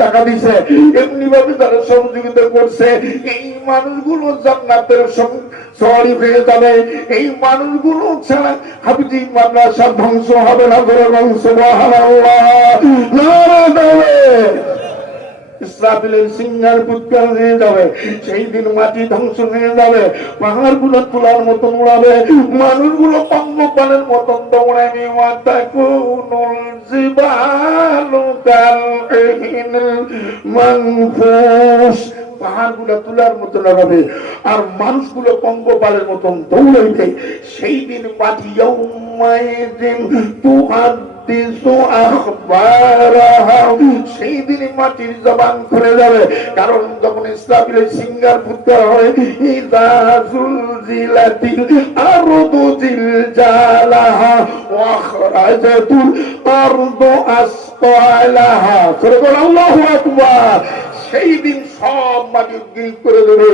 টাকা দিছে, এমনি ভাবে তারা সহযোগিতা করছে, এই মানুষগুলো জান্নাতের শহরে পেয়ে যাবে। এই মানুষগুলো ছাড়া হাফিজি মাদ্রাসা ধ্বংস হবে না। ইসরাফিলের সিংহার পুৎকার হয়ে যাবে, সেই দিন মাটি ধ্বংস হয়ে যাবে, পাহাড় গুলো তোলার মতন উড়াবে, মানুষগুলো পঙ্গপালের মতন দৌড়াবে। পাহাড় গুলো তুলার মতন হবে আর মানুষগুলো পঙ্গপালের মতন দৌড়াইবে। সেই দিন মাটি সেই দিন মাটির জবান খুলে যাবে। কারণ যখন ইসরাফিলের সিংহার পুত্র হয়, সেই দিন সব মাটি গিল করে দেবে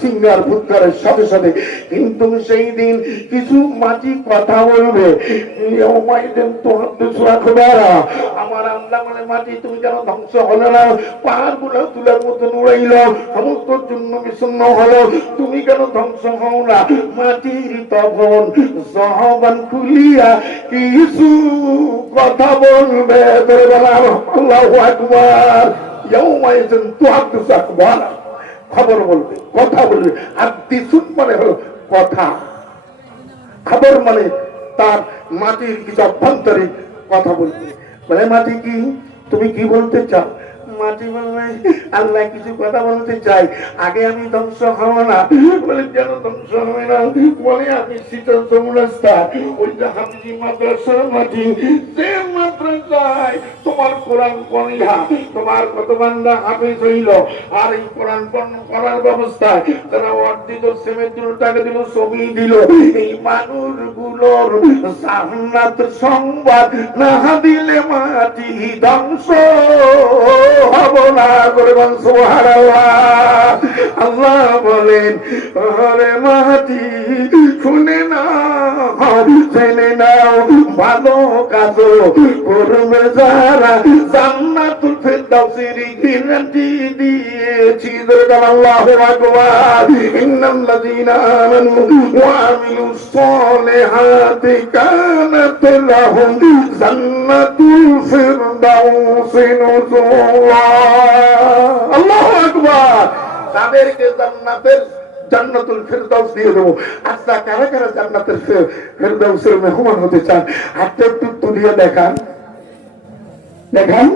সিংহার ফুৎকারের সাথে সাথে। কিন্তু সেই দিন কিছু মাটি কথা বলবে, আমার আল্লাহ বলে মাটি তুমি কেন ধ্বংস হলো না? পাহাড় গুলো তুলার মতন উড়াইল, সমস্ত জন্য বিচ্ছিন্ন হলো, তুমি কেন ধ্বংস হও না? মাটির তখন জবান খুলিয়া কিছু কথা বলবে। আল্লাহু আকবার। খবর বলবে, কথা বলবে। আর দিসুন মানে হলো কথা, খবর মানে তার মাটির কিছু অভ্যন্তরীণ কথা বলবে। বলে মাটি কি তুমি কি বলতে চাও? মাটি বলবে আল্লাহ কিছু কথা বলতে চাই, আগে আমি ধ্বংস হব না। বলে কেন ধ্বংস হবে না? বলে আমি শীতল চৌরাস্তা, ওই যে হাফিজি মাদ্রাসার মাটি, যে মাদ্রাসায় তোমার কোরআন পড়িয়া তোমার কত বান্দা হাফিজ হইল, আর এই কোরআন পড়ার ব্যবস্থায় তারা অর্জিত সেমের দিল, টাকা দিল, ছবি দিল, এই মানুষগুলোর জান্নাত সংবাদ না দিলে মাটি ধ্বংস হব না। করে সুবহানাল্লাহ। আল্লাহ বলেন ওরে মাটি শুনে নাও, জেনে নাও, ভালো কাজ করবে যারা, জান্নাতুল ফিরদাউসের গ্যারান্টি দিয়েছি। আল্লাহু আকবার। ইন্নাল্লাযীনা আমানু ওয়া আমিলুস সালিহাতি কানাত লাহুম জান্নাতুল ফিরদাউসি নুজুলা। আল্লাহু আকবার। তাদেরকে জান্নাতুল ফিরদাউস দিয়ে দেবো। আচ্ছা, কারা কারা জান্নাতুল ফিরদাউসের মেহমান হতে চান? হাতটা একটু তুলিয়ে দেখান, দেখান।